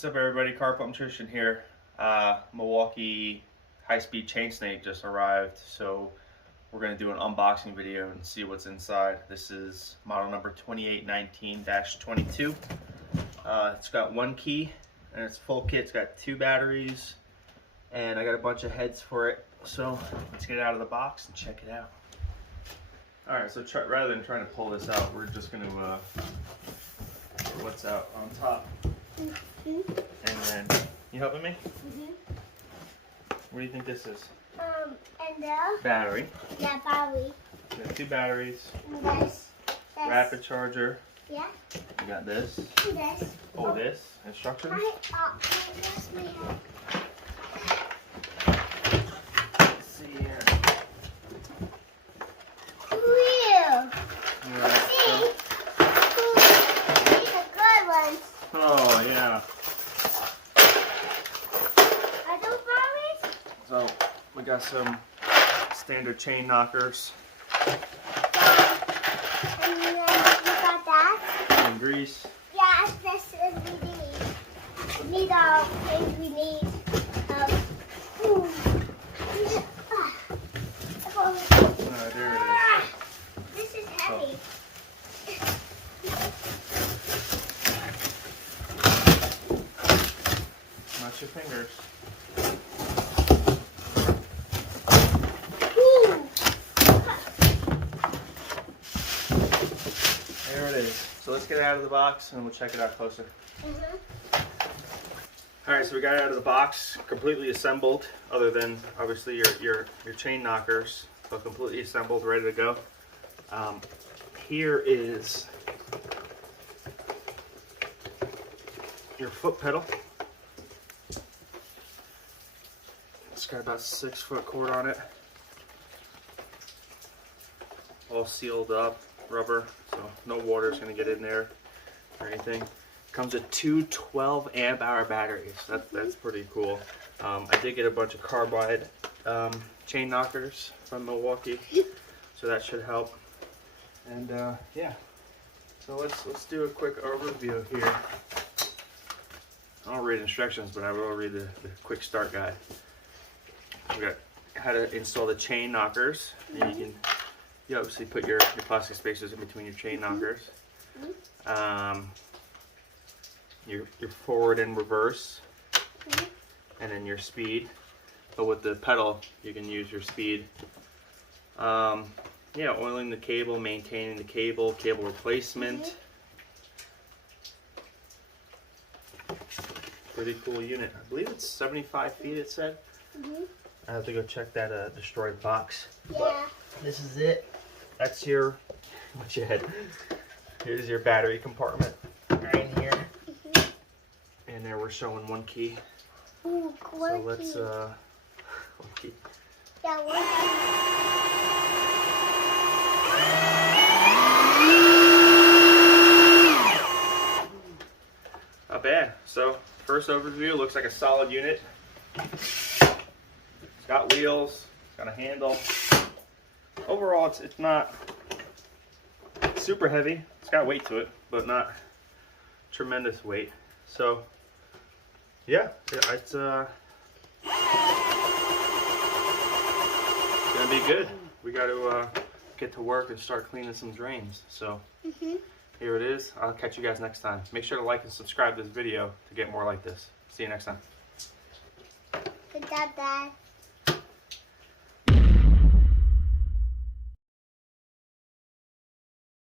What's up, everybody? Car Pump Nutrition here. Milwaukee high-speed chain snake just arrived, so we're going to do an unboxing video and see what's inside. This is model number 2819-22. It's got one key and it's full kit. It's got 2 batteries and I got a bunch of heads for it. So let's get it out of the box and check it out. Alright, so rather than trying to pull this out, we're just going to put what's out on top. And then, you helping me? What do you think this is? And battery. Yeah, battery. We got 2 batteries. This. Rapid charger. Yeah. We got this. This. Oh, this. Instructions. That's my head. Let's see here. Wheel. Right. See? These are good ones. Oh, yeah. Are those batteries? So, we got some standard chain knockers. And then you got that? And grease. Yes, this is we need. We need our things we need. There it is. This is heavy. Not your fingers. There it is. So let's get it out of the box and we'll check it out closer. Alright, so we got it out of the box, completely assembled, other than obviously your chain knockers, so completely assembled, ready to go. Here is your foot pedal. It's got about 6-foot cord on it, all sealed up, rubber, so no water is going to get in there or anything. Comes with 2 12-amp-hour batteries. That's pretty cool. I did get a bunch of carbide chain knockers from Milwaukee, so that should help. And yeah, so let's do a quick overview here. I'll read instructions, but I will read the quick start guide. We got how to install the chain knockers. And you obviously put your plastic spacers in between your chain knockers. Your forward and reverse, and then your speed. But with the pedal, you can use your speed. Yeah, oiling the cable, maintaining the cable, cable replacement. Pretty cool unit. I believe it's 75 feet, it said. I have to go check that destroyed box. Yeah. This is it. That's your, what's your head? Here's your battery compartment right here. And there we're showing 1 key. Ooh, So let's, 1 key. Yeah, 1 Not bad. So first overview, looks like a solid unit. It's got wheels, it's got a handle. Overall, it's not super heavy. It's got weight to it, but not tremendous weight. So yeah, it's gonna be good. We got to get to work and start cleaning some drains. So here it is. I'll catch you guys next time. Make sure to like and subscribe to this video to get more like this. See you next time. Good job, Dad.